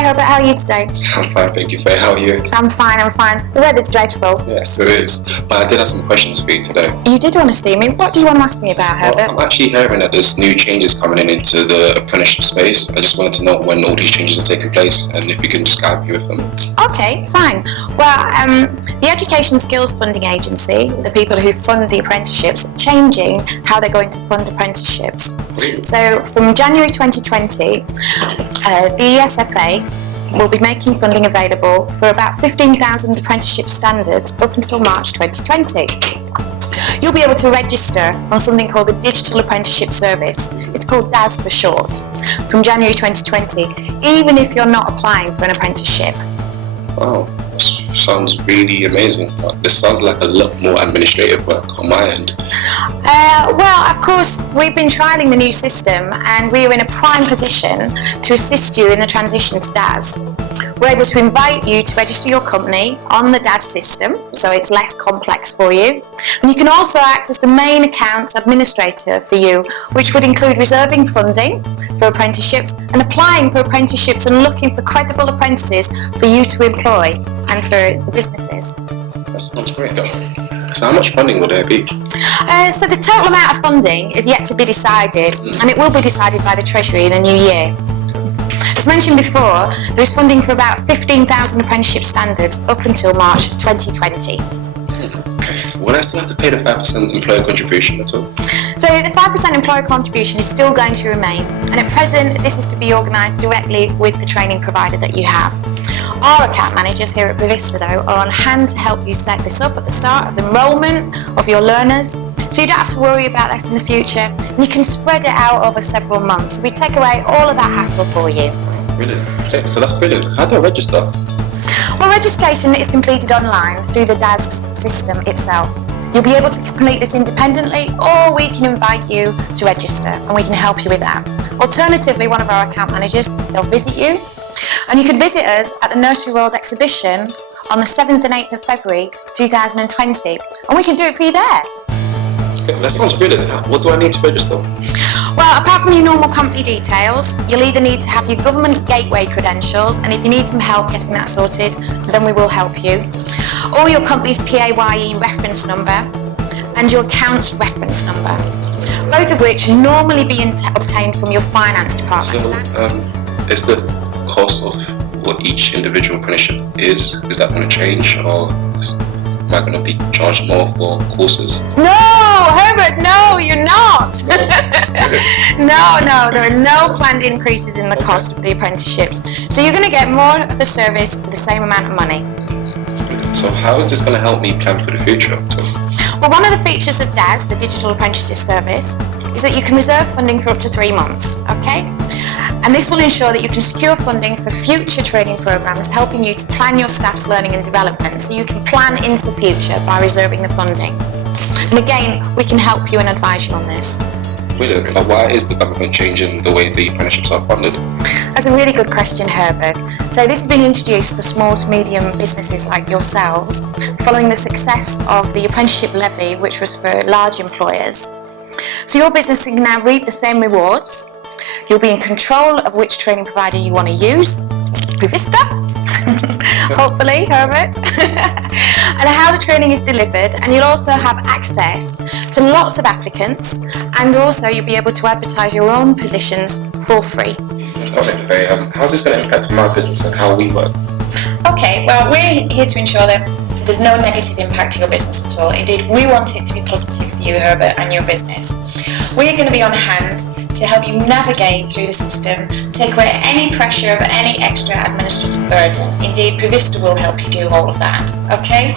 Hi Herbert, how are you today? I'm fine, thank you, Faye. How are you? I'm fine. The weather's dreadful. Yes, it is. But I did have some questions for you today. You did want to see me? What do you want to ask me about, Herbert? Well, I'm actually hearing that there's new changes coming into the apprenticeship space. I just wanted to know when all these changes are taking place and if you can just guide me with them. Okay, fine. Well, the Education Skills Funding Agency, the people who fund the apprenticeships, are changing how they're going to fund apprenticeships. So from January 2020, the ESFA will be making funding available for about 15,000 apprenticeship standards up until March 2020. You'll be able to register on something called the Digital Apprenticeship Service. It's called DAS for short, from January 2020, even if you're not applying for an apprenticeship. Wow, this sounds really amazing. This sounds like a lot more administrative work on my end. Well, of course, we've been trialling the new system and we are in a prime position to assist you in the transition to DAS. We're able to invite you to register your company on the DAS system, so it's less complex for you. And you can also act as the main accounts administrator for you, which would include reserving funding for apprenticeships and applying for apprenticeships and looking for credible apprentices for you to employ and for the businesses. That sounds great though. So how much funding will there be? So the total amount of funding is yet to be decided, and it will be decided by the Treasury in the new year. As mentioned before, there is funding for about 15,000 apprenticeship standards up until March 2020. Will I still have to pay the 5% employer contribution at all? So the 5% employer contribution is still going to remain, and at present this is to be organised directly with the training provider that you have. Our account managers here at Prevista though are on hand to help you set this up at the start of the enrolment of your learners, so you don't have to worry about this in the future, and you can spread it out over several months. So we take away all of that hassle for you. Brilliant. Okay, so that's brilliant. How do I register? Well, registration is completed online through the DAS system itself. You'll be able to complete this independently, or we can invite you to register and we can help you with that. Alternatively, one of our account managers, they'll visit you, and you can visit us at the Nursery World exhibition on the 7th and 8th of February 2020, and we can do it for you there. Okay, that sounds brilliant. What do I need to register? Well, apart from your normal company details, you'll either need to have your government gateway credentials, and if you need some help getting that sorted, then we will help you, or your company's PAYE reference number and your accounts reference number, both of which normally be obtained from your finance department. So, is the cost of what each individual apprenticeship is that going to change, or am I going to be charged more for courses? No, Herbert, no, you're not. No, there are no planned increases in the cost of the apprenticeships. So you're going to get more of the service for the same amount of money. So how is this going to help me plan for the future? Well, one of the features of DAS, the Digital Apprenticeship Service, is that you can reserve funding for up to 3 months, okay? And this will ensure that you can secure funding for future training programs, helping you to plan your staff's learning and development, so you can plan into the future by reserving the funding. And again, we can help you and advise you on this. Brilliant. But why is the government changing the way the apprenticeships are funded? That's a really good question, Herbert. So this has been introduced for small to medium businesses like yourselves, following the success of the apprenticeship levy, which was for large employers. So your business can now reap the same rewards. You'll be in control of which training provider you want to use, Prevista, hopefully, Herbert, and how the training is delivered, and you'll also have access to lots of applicants, and also you'll be able to advertise your own positions for free. Okay, how's this going to impact my business and how we work? Okay, well, we're here to ensure that there's no negative impact to your business at all. Indeed, we want it to be positive for you, Herbert, and your business. We're going to be on hand to help you navigate through the system, take away any pressure of any extra administrative burden. Indeed, Prevista will help you do all of that, okay?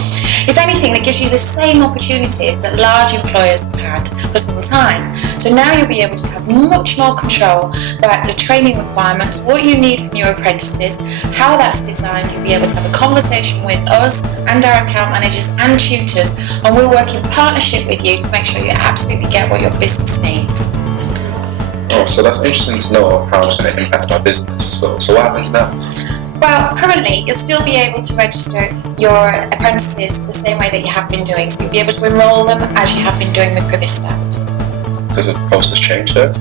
If anything, that gives you the same opportunities that large employers have had for some time. So now you'll be able to have much more control about the training requirements, what you need from your apprentices, how that's designed. You'll be able to have a conversation with us and our account managers and tutors, and we'll work in partnership with you to make sure you absolutely get what your business needs. Oh, so that's interesting to know how it's going to impact my business. So what happens now? Well, currently you'll still be able to register your apprentices the same way that you have been doing. So you'll be able to enrol them as you have been doing with Prevista. Does the process change though?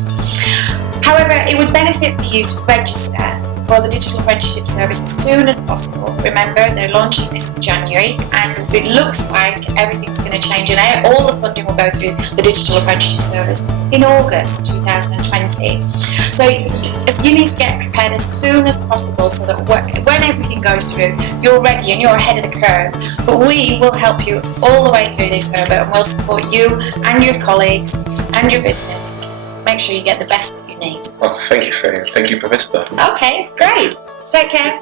However, it would benefit for you to register for the Digital Apprenticeship Service as soon as possible. Remember, they're launching this in January, and it looks like everything's going to change, and all the funding will go through the Digital Apprenticeship Service in August 2020. So you need to get prepared as soon as possible, so that when everything goes through, you're ready and you're ahead of the curve. But we will help you all the way through this, Herbert, and we'll support you and your colleagues and your business to make sure you get the best that you need. Oh, thank you, Faye. Thank you, Professor. Okay, great. Take care.